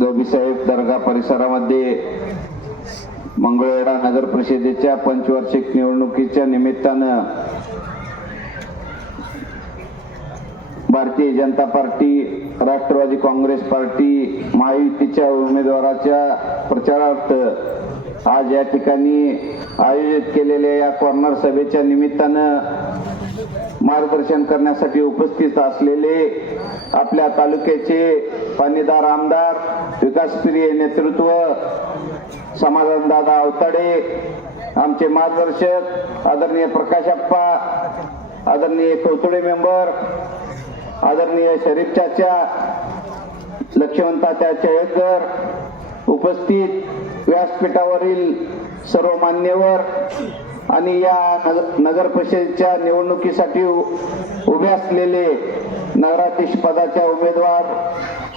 गौबीसाहेब दर्गा परिसरामध्ये मंगळवेढा नगर परिषदेच्या पंचवार्षिक निवडणुकीच्या निमित्तानं भारतीय जनता पार्टी, राष्ट्रवादी काँग्रेस पार्टी, महायुतीच्या उमेदवाराच्या प्रचारार्थ आज या ठिकाणी आयोजित केलेल्या या कॉर्नर सभेच्या निमित्तानं मार्गदर्शन करण्यासाठी उपस्थित असलेले आपल्या तालुक्याचे पाणीदार आमदार, विकासप्रिय नेतृत्व, समाधानदादा अवताडे, आमचे मार्गदर्शक आदरणीय प्रकाशप्पा, आदरणीय कौतुडे मेंबर, आदरणीय शरीफ चाचा, लक्ष्मणतात्या चेळकर, उपस्थित व्यासपीठावरील सर्व मान्यवर आणि या नगर परिषदेच्या निवडणुकीसाठी उभे असलेले नगराध्यक्ष पदाच्या उमेदवार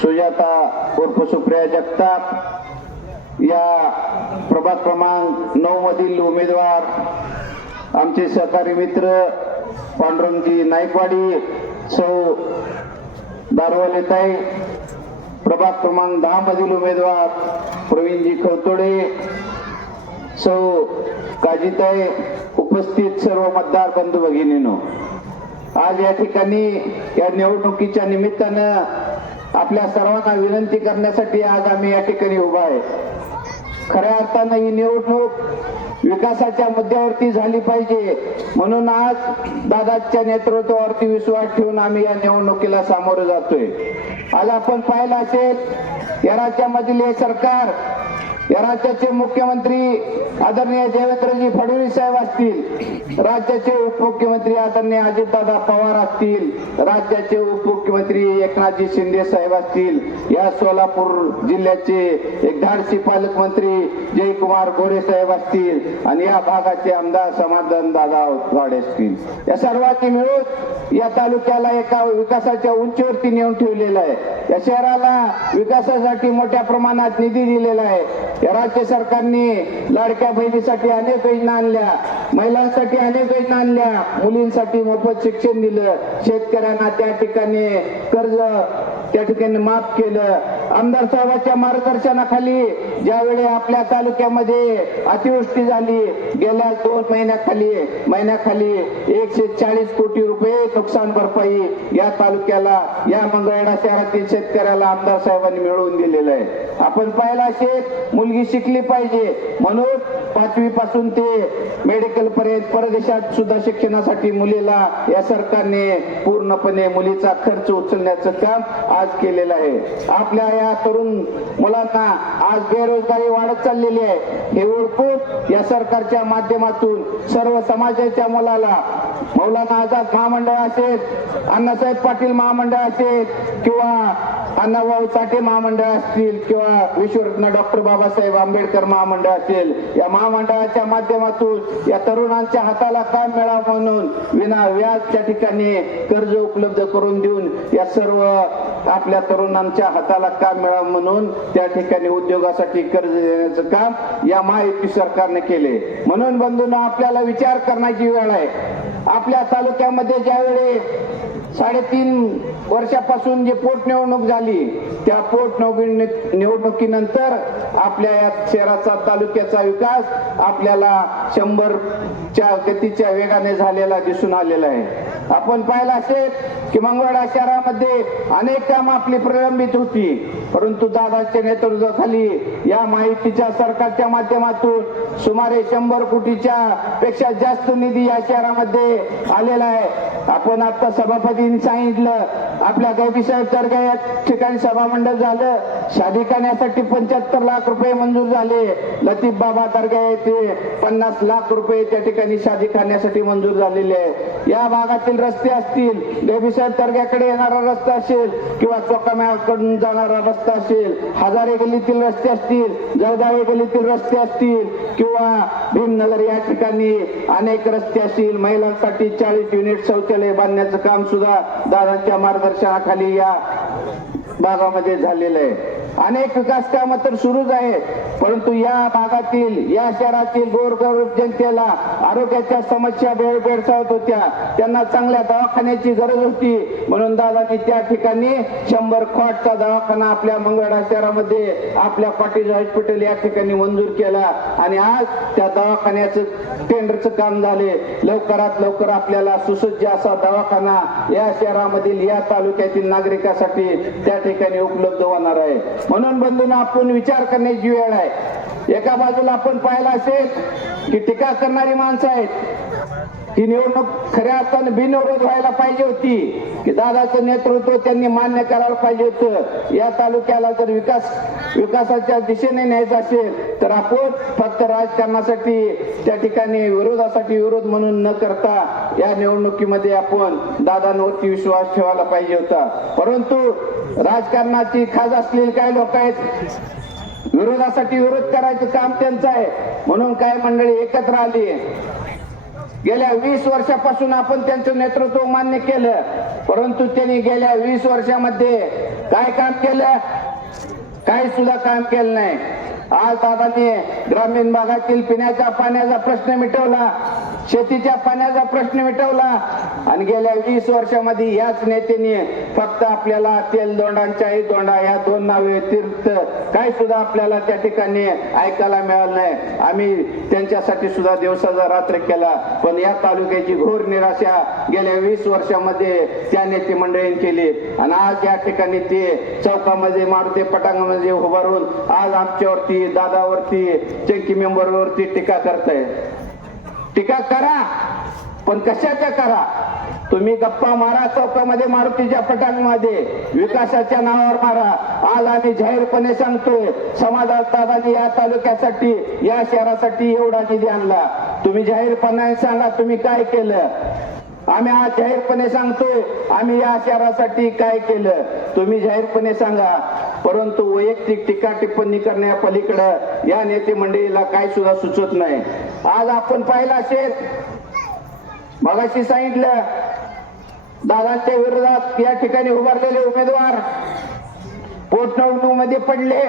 सुजाता उर्फ सुप्रिया जगताप, या प्रभाग क्रमांक 9 मधील उमेदवार आमचे सहकारी मित्र पांडुरंगजी नाईकवाडी, सौ दारवालेताई, प्रभाग क्रमांक 10 मधील उमेदवार प्रवीणजी खवतोडे, सौ काजीताई, उपस्थित सर्व मतदार बंधू भगिनींनो, आज या ठिकाणी या निवडणुकीच्या निमित्तानं आपल्या सर्वांना विनंती करण्यासाठी आज आम्ही या ठिकाणी उभा आहे. खऱ्या अर्थानं ही निवडणूक विकासाच्या मुद्द्यावरती झाली पाहिजे, म्हणून आज दादाच्या नेतृत्वावरती विश्वास ठेवून आम्ही या निवडणुकीला सामोरे जातोय. आज आपण पाहिलं असेल, या राज्यामधील हे सरकार, या राज्याचे मुख्यमंत्री आदरणीय देवेंद्रजी फडणवीस साहेब असतील, राज्याचे उपमुख्यमंत्री आदरणीय अजितदादा पवार असतील, राज्याचे उपमुख्यमंत्री एकनाथजी शिंदे साहेब असतील, या सोलापूर जिल्ह्याचे एक धाडसी पालकमंत्री जयकुमार गोरे साहेब असतील आणि या भागाचे आमदार समाधानदादा अवताडे असतील, या सर्वांनी मिळून या तालुक्याला एका विकासाच्या उंचीवरती नेऊन ठेवलेलं आहे. या शहराला विकासासाठी मोठ्या प्रमाणात निधी दिलेला आहे. या राज्य सरकारने लाडक्या बहिणीसाठी अनेक योजना आणल्या, महिलांसाठी अनेक योजना आणल्या, मुलींसाठी मोफत शिक्षण दिलं, शेतकऱ्यांना त्या ठिकाणी कर्ज त्या ठिकाणी माफ केलं. आमदार साहेबांच्या मार्गदर्शनाखाली ज्यावेळी आपल्या तालुक्यामध्ये अतिवृष्टी झाली, गेल्या 2 महिन्याखाली 140 कोटी रुपये नुकसान भरपाई या तालुक्याला, या मंगळवेढा शहरातील शेतकऱ्याला आमदार साहेबांनी मिळवून दिलेलं आहे. आपण पाहिलं असेल, मुलगी शिकली पाहिजे म्हणून 5वी पासून ते मेडिकल पर्यंत परदेशात सुद्धा शिक्षणासाठी मुलीला या सरकारने पूर्णपणे मुलीचा खर्च उचलण्याचं काम आज केलेलं आहे. आपल्या या तरुण मुलांना आज बेरोजगारी वाढत चाललेली आहे, हे ओळखून या सरकारच्या माध्यमातून सर्व समाजाच्या मुलाला मौलाना आझाद महामंडळ असेल, अण्णासाहेब पाटील महामंडळ असेल किंवा अण्णाभाऊ साठे महामंडळ असतील किंवा विश्वरत्न डॉक्टर बाबासाहेब आंबेडकर महामंडळ असेल, या महामंडळाच्या माध्यमातून या तरुणांच्या हाताला काम मिळावं म्हणून विना व्याज त्या ठिकाणी कर्ज उपलब्ध करून देऊन या सर्व आपल्या तरुणांच्या हाताला काम मिळावं म्हणून त्या ठिकाणी उद्योगासाठी कर्ज देण्याचं काम या महायुती सरकारने केले. म्हणून बंधूंनो, आपल्याला विचार करण्याची वेळ आहे. आपल्या तालुक्यामध्ये ज्यावेळी 3.5 वर्षापासून जी पोटनिवडणूक झाली, त्या निवडणुकीनंतर आपल्या या शहराचा, तालुक्याचा विकास आपल्याला 100च्या गतीच्या वेगाने झालेला दिसून आलेला आहे. आपण पाहिलं असेल की मंगळवेढा शहरामध्ये अनेक काम आपली प्रलंबित होती, परंतु दादांच्या नेतृत्वाखाली या महायुतीच्या सरकारच्या माध्यमातून सुमारे 100 कोटीच्या पेक्षा जास्त निधी या शहरामध्ये आलेला आहे. आपण आता सभापतींनी सांगितलं, आपल्या गौबीसाहेब दर्गा या ठिकाणी सभामंडप झालं, शादीखान्यासाठी 75 लाख रुपये मंजूर झाले. लतीफ बाबा दर्गा येथे 50 लाख रुपये त्या ठिकाणी शादीखान्यासाठी मंजूर झालेले आहे. या भागातील रस्ते असतील, गौबीसाहेब दर्ग्याकडे येणारा रस्ता असेल किंवा चोकामेळाकडून जाणारा रस्ता असेल, हजारे गल्लीतील रस्ते असतील, जळगावे गल्लीतील रस्ते असतील किंवा भीमनगर या ठिकाणी अनेक रस्ते असतील, महिलांसाठी 40 युनिट शौचालय बांधण्याचं काम सुद्धा दादांच्या मार्गदर्शनाखाली या भागामध्ये झालेलं आहे. अनेक विकास कामं तर सुरूच आहेत, परंतु या भागातील या शहरातील गोरगरीब जनतेला आरोग्याच्या समस्या भेडसावत होत्या. त्यांना चांगल्या दवाखान्याची गरज होती, म्हणून दादांनी त्या ठिकाणी 100 खाटचा दवाखाना आपल्या मंगळवेढा शहरामध्ये आपल्या कॉटेज हॉस्पिटल या ठिकाणी मंजूर केला आणि आज त्या दवाखान्याचं टेंडरचं काम झाले. लवकरात लवकर आपल्याला सुसज्ज असा दवाखाना या शहरामधील या तालुक्यातील नागरिकांसाठी त्या ठिकाणी उपलब्ध होणार आहे. म्हणून बंधूंनो, आपण विचार करण्याची वेळ आहे. एका बाजूला आपण पाहिलं असेल की टीका करणारी माणसं आहेत. ही निवडणूक खऱ्या अर्थाने बिनविरोध व्हायला पाहिजे होती, की दादाचं नेतृत्व त्यांनी मान्य करायला पाहिजे होतं. या तालुक्याला जर विकासाच्या दिशेने न्यायचं असेल तर आपण फक्त राजकारणासाठी त्या ठिकाणी विरोधासाठी विरोध म्हणून न करता या निवडणुकीमध्ये आपण दादांवरती विश्वास ठेवायला पाहिजे होता. परंतु राजकारणाची खास असलेली काही लोक आहेत, विरोधासाठी विरोध करायचं काम त्यांचं आहे, म्हणून काही मंडळी एकत्र आली. गेल्या 20 वर्षापासून आपण त्यांचं नेतृत्व मान्य केलं, परंतु त्यांनी गेल्या 20 वर्षामध्ये काय काम केलं? काही सुद्धा काम केलं नाही. आज दादांनी ग्रामीण भागातील पिण्याच्या पाण्याचा प्रश्न मिटवला, शेतीच्या पाण्याचा प्रश्न मिटवला आणि गेल्या 20 वर्षामध्ये याच नेत्यांनी फक्त आपल्याला तेलदोंडांच्या दोंडा या 2 नावे व्यतिरिक्त काही सुद्धा आपल्याला त्या ठिकाणी ऐकायला मिळालं नाही. आम्ही त्यांच्यासाठी सुद्धा दिवसाचा रात्र केला, पण या तालुक्याची घोर निराशा गेल्या 20 वर्षामध्ये त्या नेते मंडळींनी केली आणि आज या ठिकाणी ते चौकामध्ये मारुती पटांगणामध्ये उभारून आज आमच्यावरती दादावरती चंकी मेंबरवरती टीका करताय. टीका करा, पण कशाच्या करा? तुम्ही गप्पा मारा चौकामध्ये मारुतीच्या पटांगणामध्ये, विकासाच्या नावावर मारा. आज आम्ही जाहीरपणे सांगतोय, समाजात दादांनी या तालुक्यासाठी या शहरासाठी एवढा निधी आणला. तुम्ही जाहीरपणे सांगा तुम्ही काय केलं. आम्ही आज जाहीरपणे सांगतोय आम्ही या शहरासाठी काय केलं, तुम्ही जाहीरपणे सांगा. परंतु वैयक्तिक टीका टिप्पणी करण्या पलीकडे या नेते मंडळीला काय सुद्धा सुचत नाही. आज आपण पाहिलं असेल, मगाशी सांगितलं, दादांच्या विरोधात या ठिकाणी उभारलेले उमेदवार पोटनिवडणुकीमध्ये पडले,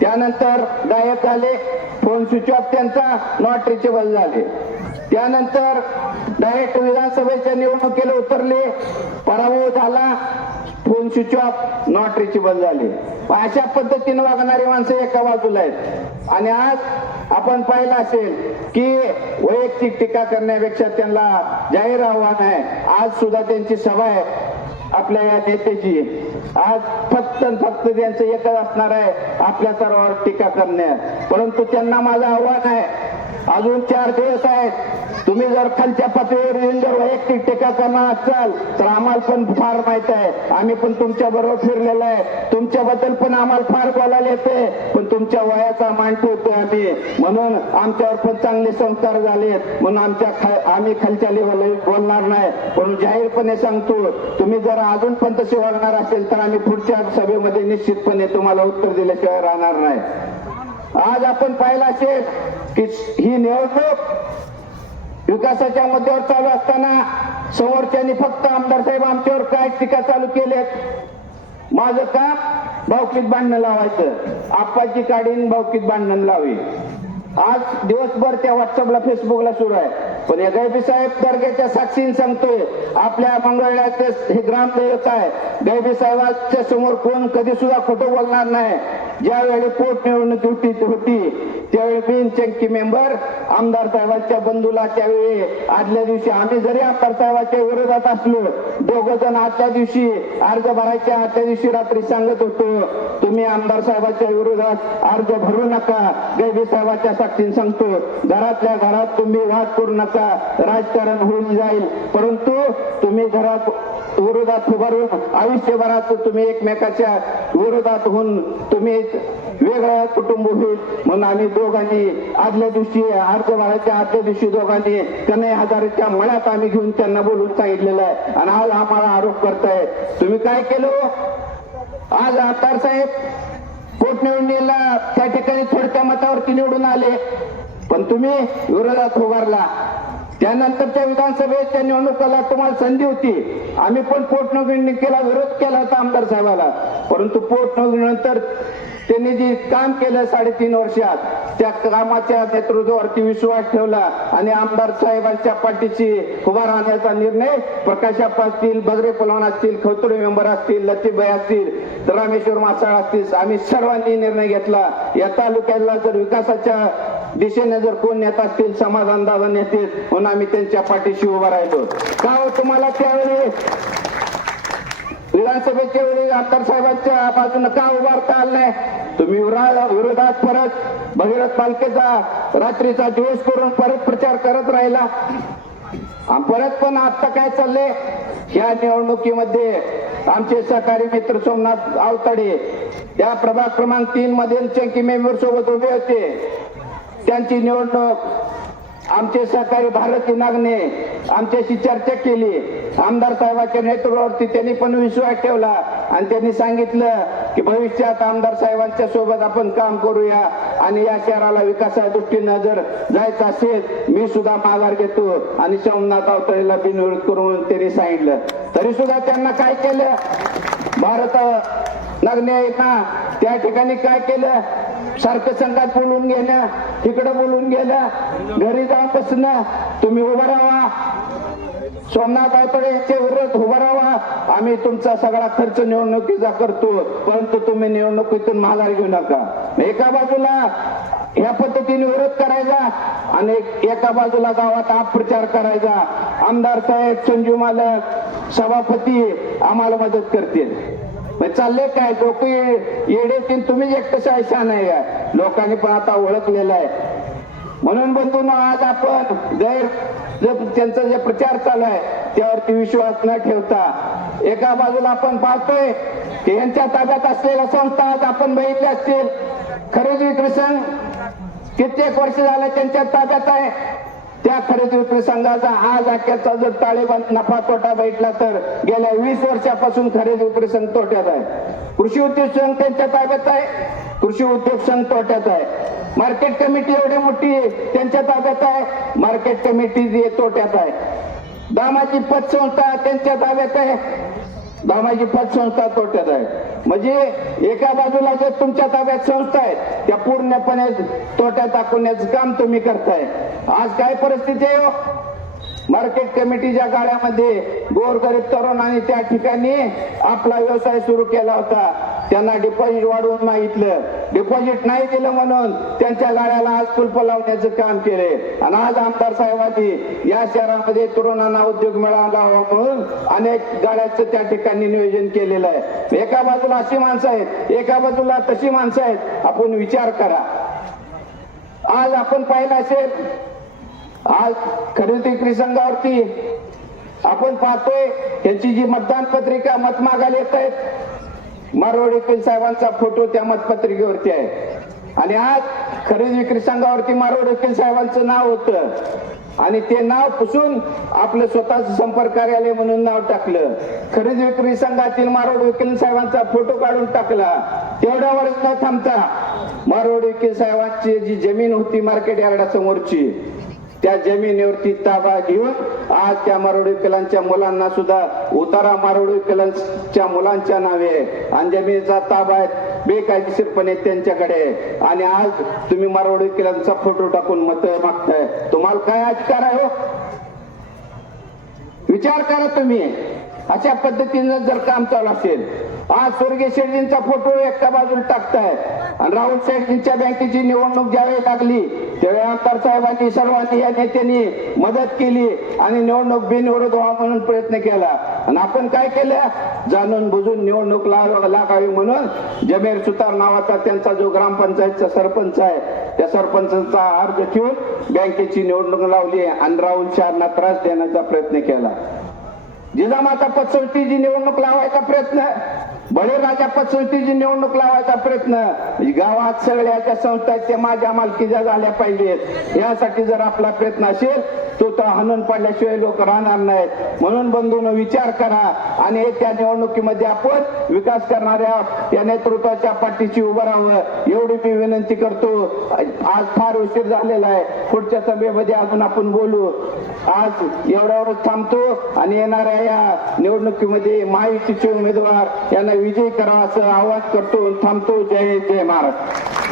त्यानंतर गायब झाले, फोन स्विच ऑफ त्यांचा नॉट रिचेबल झाले. त्यानंतर डायरेक्ट विधानसभेच्या निवडणुकीला उतरले, पराभव झाला, phone switch off not reachable झाले. अशा पद्धतीने वागणारी माणसं एका बाजूला आहेत आणि आज आपण पाहिलं असेल की वैयक्तिक टीका करण्यापेक्षा त्यांना जाहीर आव्हान आहे. आज सुद्धा त्यांची सभा आहे आपल्या या नेत्याची. आज फक्त त्यांचं एकच असणार आहे, आपल्या सर्वांवर टीका करणे. परंतु त्यांना माझं आव्हान आहे, अजून 4 दिवस आहेत. तुम्ही जर खालच्या पातळीवर येऊन जर वैयक्तिक टीका करणार असाल तर आम्हाला पण फार माहित आहे, आम्ही पण तुमच्या बरोबर फिरलेलो आहे, तुमच्याबद्दल पण आम्हाला फार बोलायला येते, पण तुमच्या वयाचा मान ठेवतोय आम्ही, म्हणून आमच्यावर पण चांगले संस्कार झालेत, म्हणून आम्ही खालच्या लेवलला बोलणार नाही. पण जाहीरपणे सांगतो, तुम्ही जर अजून पण तसे वागणार असेल तर आम्ही पुढच्या सभेमध्ये निश्चितपणे तुम्हाला उत्तर दिल्याशिवाय राहणार नाही. आज आपण पाहिलं असेल की ही निवडणूक विकासाच्या मुद्द्यावर चालू असताना समोरच्यांनी फक्त आमदार साहेब आमच्यावर काय टीका चालू केलेत. माझं काम भावकीत भांडणं लावायचं, आप्पाची काढीन भावकीत भांडण लावी. आज दिवसभर त्या व्हॉट्सअपला फेसबुकला सुरू आहे, पण या गैबी साहेब दर्ग्याच्या साक्षीने सांगतोय, आपल्या मंगळवेढ्याचे हे ग्रामदैवत आहे, गैबी साहेबांच्या समोर कोण कधी सुद्धा खोटं बोलणार नाही. ज्यावेळी पोटनिवडणूक होती त्यावेळी बिन चंकी मेंबर आमदार साहेबांच्या बंधूला त्यावेळी आदल्या दिवशी आम्ही जरी आमदार साहेबांच्या विरोधात असलो, 2 जण आदल्या दिवशी अर्ज भरायच्या आदल्या दिवशी रात्री सांगत होतो, तुम्ही आमदार साहेबांच्या विरोधात अर्ज भरू नका. गैबी साहेबांच्या साक्षीने सांगतो, घरातल्या घरात तुम्ही वाद करू नका, राजकारण होऊन जाईल. परंतु तुम्ही घरात विरोधात उभारून आयुष्यभराचं तुम्ही एकमेकाच्या विरोधात होऊन तुम्ही वेगळं कुटुंब होईल, म्हणून आम्ही दोघांनी आदल्या दिवशी अर्ज भरायच्या आदल्या दिवशी दोघांनी कन्हैया हजारेच्या मळ्यात आम्ही घेऊन त्यांना बोलून सांगितलेलं आहे. आणि आज आम्हाला आरोप करताय, तुम्ही काय केलं? आज आमदार साहेब पोटनिवडणुकीला त्या ठिकाणी थोडक्या मतावरती निवडून आले, पण तुम्ही विरोधात उभारला. त्यानंतरच्या विधानसभेच्या निवडणुकीला तुम्हाला संधी होती, आम्ही पण पोटनिवडणुकीला विरोध केला होता आमदार साहेबाला, परंतु पोटनिवडणुकीनंतर त्यांनी जे काम केलं 3.5 वर्षात, त्या कामाच्या नेतृत्वावरती विश्वास ठेवला आणि आमदार साहेबांच्या पाठीशी उभा राहण्याचा निर्णय प्रकाशप्पा असतील, बगरे पलवान असतील, खवतुडे मेंबर असतील, लतीफभाई असतील, रामेश्वर मासाळ असतील, आम्ही सर्वांनी निर्णय घेतला. या तालुक्याला जर विकासाच्या दिशेने जर कोण नेता असतील, समाधान दादा नेते म्हणून आम्ही त्यांच्या पाठीशी उभा राहिलो. का हो तुम्हाला त्यावेळी विधानसभेच्या वेळी आमदार साहेबांच्या बाजूने का उभारता आलं नाही? तुम्ही विरोधात परत भगीरथ पालखेचा रात्रीचा दिवस करून परत प्रचार करत राहिला. परत पण आता काय चाललंय, या निवडणुकीमध्ये आमचे सहकारी मित्र सोमनाथ आवताडे त्या प्रभाग क्रमांक 3 मधील चंकी मेंबर सोबत उभे होते. त्यांची निवडणूक आमचे सहकारी भारती नागने आमच्याशी चर्चा केली. आमदार साहेबांच्या नेतृत्वावरती त्यांनी पण विश्वास ठेवला आणि त्यांनी सांगितलं की भविष्यात आमदार साहेबांच्या सोबत आपण काम करूया आणि या शहराला विकासाच्या दृष्टीनं जर जायचं असेल मी सुद्धा माघार घेतो आणि सोमनाथ आवताडेला बिनविरोध करू म्हणून त्यांनी सांगितलं. तरी सुद्धा त्यांना काय केलं, भारत नागने ना त्या ठिकाणी काय केलं, सारखं संघात बोलून गेलं, तिकडं बोलून गेलं, घरी जाऊन बसणं. तुम्ही उभं राहा, सोमनाथ आवताडे यांच्या विरोधात उभं राहा, आम्ही तुमचा सगळा खर्च निवडणुकीचा करतो, परंतु तुम्ही निवडणुकीतून माघार घेऊ नका. एका बाजूला या पद्धतीने विरोध करायचा आणि एका बाजूला गावात अपप्रचार करायचा. आमदार साहेब, संजू मालक, सभापती आम्हाला मदत करतील. चालले काय लोक येडे, तुम्ही एकटं शाळा नाही आहे, लोकांनी पण आता ओळखलेलं आहे. म्हणून बंधूंनो, आज आपण त्यांचा जे प्रचार चालू आहे त्यावरती विश्वास न ठेवता एका बाजूला आपण पाहतोय की यांच्या ताब्यात असलेल्या संस्था आज आपण बघितल्या असतील, खरेदी विक्री संघ कित्येक वर्ष झालं त्यांच्या ताब्यात आहे. त्या खरेदी विक्री संघाचा आज अखेरचा जर ताळेबंद नफा तोटा बैठला तर गेल्या 20 वर्षापासून खरेदी विक्री संघ तोट्यात आहे. कृषी उद्योग संघ त्यांच्या ताब्यात आहे, कृषी उद्योग संघ तोट्यात आहे. मार्केट कमिटी एवढी मोठी त्यांच्या ताब्यात आहे, मार्केट कमिटी तोट्यात आहे. दामाजी पतसंस्था त्यांच्या ताब्यात आहे, दामाजी पतसंस्था तोट्यात आहे. म्हणजे एका बाजूला जे तुमच्या ताब्यात संस्था आहेत त्या पूर्णपणे तोट्यात टाकण्याचं काम तुम्ही करताय. आज काय परिस्थिती आहे, मार्केट कमिटीच्या गाड्यामध्ये गोरगरीब तरुणांनी त्या ठिकाणी आपला व्यवसाय सुरू केला होता. त्यांना डिपॉझिट वाढवून मागितलं, डिपॉझिट नाही दिलं म्हणून त्यांच्या गाड्याला आज कुलप लावण्याचं काम केले. आणि आज आमदार साहेबांनी या शहरामध्ये तरुणांना उद्योग मिळाला म्हणून अनेक गाड्याचं त्या ठिकाणी नियोजन केलेलं आहे. एका बाजूला अशी माणसं आहेत, एका बाजूला तशी माणसं आहेत. आपण विचार करा, आज आपण पाहिलं असेल, आज खरेदी विक्री संघावरती आपण पाहतोय त्यांची जी मतदान पत्रिका मत मागायला येत आहेत, मारवाडी वकील साहेबांचा फोटो त्या मतपत्रिकेवरती आहे. आणि आज खरेदी विक्री संघावरती मारवाडी वकील साहेबांचं नाव होतं आणि ते नाव पुसून आपलं स्वतःच संपर्क कार्यालय म्हणून नाव टाकलं. खरेदी विक्री संघातील मारवाडी वकील साहेबांचा फोटो काढून टाकला. तेवढ्यावर न थांबता मारवाडी वकील साहेबांची जी जमीन होती मार्केट यार्डा समोरची, त्या जमिनीवरती ताबा घेऊन आज त्या मारवाडी वकिलांच्या मुलांना सुद्धा उतारा मारवाडी वकिलांच्या मुलांच्या नावे आणि जमिनीचा ताबा बेकायदेशीरपणे त्यांच्याकडे. आणि आज तुम्ही मारवाडी वकिलांचा फोटो टाकून मत मागताय. तुम्हाला काय अधिकार आहे हो? विचार करा तुम्ही. अशा पद्धतीनं जर काम चालू असेल, आज स्वर्गीय शेठजींचा फोटो एका बाजूला टाकताय आणि राहुल शेठजींच्या बँकेची निवडणूक ज्यावेळी लागली त्यावेळी आमदार साहेबांनी सर्वांनी या नेत्यांनी मदत केली आणि निवडणूक बिनविरोध व्हावा म्हणून प्रयत्न केला. आणि आपण काय केलं, जाणून बुजून निवडणूक लागावी म्हणून जमेर सुतार नावाचा त्यांचा जो ग्रामपंचायतचा सरपंच आहे त्या सरपंचाचा अर्ज ठेवून बँकेची निवडणूक लावली आणि राहुल शहांना त्रास देण्याचा प्रयत्न केला. जिजामाता पतसंस्थेची निवडणूक लावायचा प्रयत्न, बळीराजा पतसंस्थेची निवडणूक लावायचा प्रयत्न. गावात सगळ्या ज्या संस्था आहेत त्या माझ्या मालकीच्या झाल्या पाहिजेत, यासाठी जर आपला प्रयत्न असेल तो तर हाणून पाडल्याशिवाय लोक राहणार नाहीत. म्हणून बंधूंनो, विचार करा आणि त्या निवडणुकीमध्ये आपण विकास करणाऱ्या या नेतृत्वाच्या पाठीशी उभं राहावं एवढी मी विनंती करतो. आज फार उशीर झालेला आहे, पुढच्या सभेमध्ये अजून आपण बोलू. आज एवढ्यावरच थांबतो आणि येणाऱ्या या निवडणुकीमध्ये महायुतीचे उमेदवार यांना विजयी करावा असं आवाहन करतो. थांबतो. जय जय महाराष्ट्र.